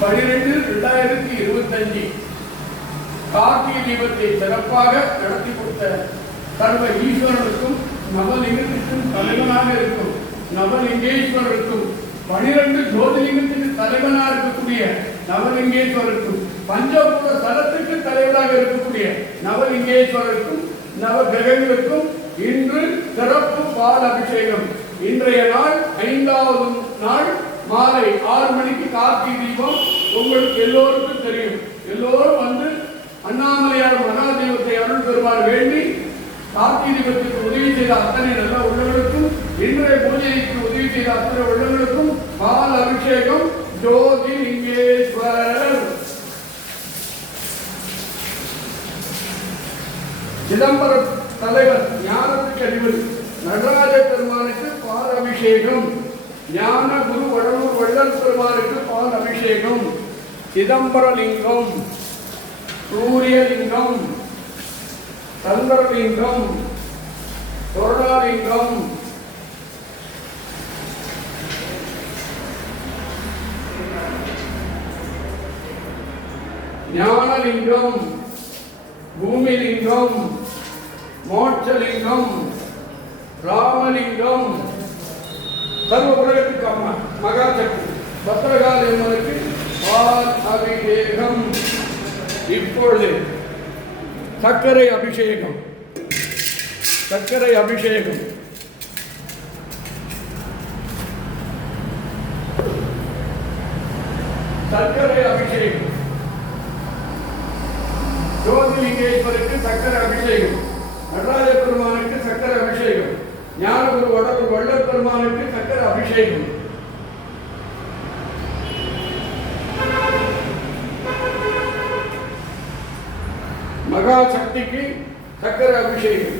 12/2025 கார்த்திகை தீபத்தை சிறப்பாக நடத்தி கொடுத்த சர்வ ஈஸ்வரனுக்கும் நவலிங்கத்திற்கும் தலைவனாக இருக்கும் நவலிங்கேஸ்வரருக்கும் 12 ஜோதிலிங்கத்துக்கு தலைவனாக இருக்கக்கூடிய நவலிங்கேஸ்வரருக்கும் பஞ்சபூத ஸ்தலத்துக்கு தலைவராக இருக்கக்கூடிய நவலிங்கேஸ்வரருக்கும் நவ கிரகங்களுக்கும் இன்று சிறப்பு பால் அபிஷேகம். இன்றைய நாள் 5வது நாள் மாலை 6 மணிக்கு கார்த்திகை தீபம். உங்களுக்கு எல்லோருக்கும் தெரியும். எல்லோரும் வந்து அண்ணாமலையார் மகாதேவத்தை அருள் பெறுமாறு வேண்டி கார்த்திகை தீபத்திற்கு உதவி செய்த அத்தனை நல்ல உள்ளவர்களுக்கும் இன்றைய பூஜைக்கு உதவி செய்த அத்தனை உள்ளவர்களுக்கும் பால் அபிஷேகம். ஜோதிலிங்கேஸ்வரர் சிதம்பரம் தலைவர் ஞானத்துக்கு அதிபதி நடராஜ பெருமானுக்கு பால் அபிஷேகம். ஞான குரு வடலூர் வள்ளல் பெருமானுக்கு பால் அபிஷேகம். சிதம்பரலிங்கம், சூரியலிங்கம், சந்திரலிங்கம், சொர்ணலிங்கம், ஞானலிங்கம், பூமிலிங்கம், மோட்சலிங்கம், ராமலிங்கம், சர்வ உலகத்துக்கு அம்மா மகாசக்தி பத்ரகாளி அம்மனுக்கு பால் அபிஷேகம். இப்பொழுது சர்க்கரை அபிஷேகம். சர்க்கரை அபிஷேகம். சர்க்கரை அபிஷேகம். ஜோதிலிங்கேஸ்வருக்கு சர்க்கரை அபிஷேகம். நடராஜ பெருமானுக்கு சர்க்கரை அபிஷேகம். ஞானகுரு வடலூர் வள்ளல் பெருமானுக்கு சர்க்கரை அபிஷேகம். மகாசக்திக்கு சர்க்கரை அபிஷேகம்.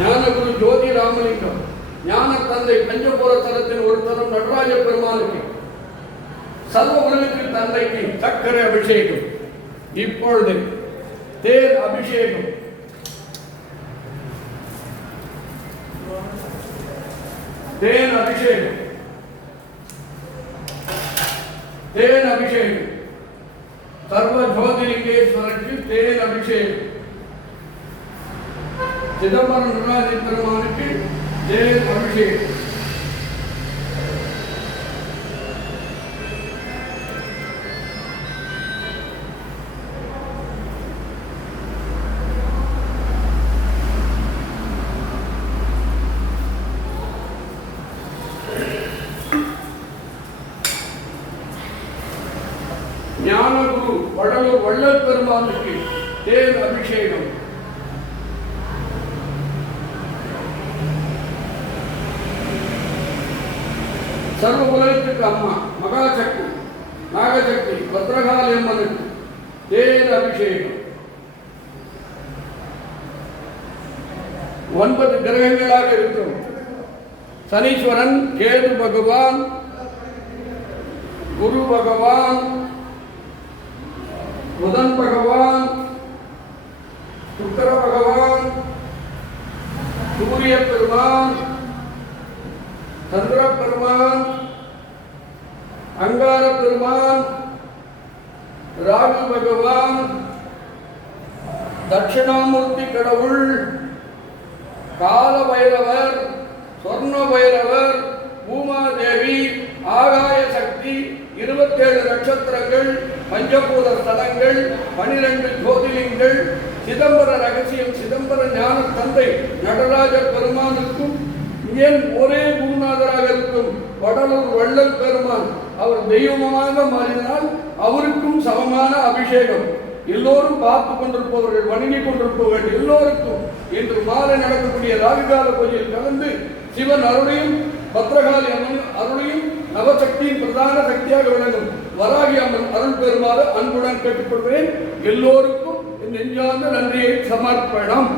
ஞானகுரு ஜோதி ராமலிங்கம், ஞான தந்தை பஞ்சபூர தலத்தின் ஒரு தரம் நடராஜ பெருமானுக்கு, சர்வ உலகத்தின் தந்தைக்கு சர்க்கரை அபிஷேகம். இப்பொழுது தேர் அபிஷேகம். தேன் அபிஷேகம். தேன் அபிஷேகம். சர்வ ஜோதிலிங்கேஸ்வரருக்கு தேன் அபிஷேகம். சிதம்பரம் நடராஜ பெருமானுக்கு தேன் அபிஷேகம். ஞானகுரு வடலூர் வள்ளல் பெருமானுக்கு தேன் அபிஷேகம். சர்வ உலகத்துக்கு அம்மா மகாசக்தி நாகசக்தி பத்ரகாளி அம்மனுக்கு தேன் அபிஷேகம். 9 கிரகங்களாக இருக்கும் சனீஸ்வரன், கேது பகவான், குரு பகவான், புதன் பகவான், சுக்கிர பகவான், சூரிய பெருமான், சந்திர பெருமான், அங்கார பெருமான், ராகு பகவான், தட்சிணாமூர்த்தி கடவுள், கால பைரவர், சொர்ண பைரவர், பூமாதேவி, ஆகாய சக்தி, 27 நட்சத்திரங்கள், பஞ்சபூத ஸ்தலங்கள், 12 ஜோதிலிங்கள், சிதம்பர ரகசியம், சிதம்பர ஞான தந்தை நடராஜ பெருமானுக்கும் ஏன் ஒரே குருநாதராக இருக்கும் வடலூர் வள்ளல் பெருமான் அவர் தெய்வமாக மாறினால் அவருக்கும் சமமான அபிஷேகம். எல்லோரும் பார்த்து கொண்டிருப்பவர்கள், வணங்கிக் கொண்டிருப்பவர்கள் எல்லோருக்கும் இன்று மாலை நடக்கக்கூடிய ராகுகால பூஜையில் கலந்து சிவன் அருளையும் பத்ரகாளி அம்மன் அருளையும் நவசக்தியின் பிரதான சக்தியாக விளங்கும் வராகி அம்மன் அருள் பெறுமாறு அன்புடன் கேட்டுக்கொள்வேன். எல்லோருக்கும் என் நெஞ்சார்ந்த நன்றியை சமர்ப்பணம்.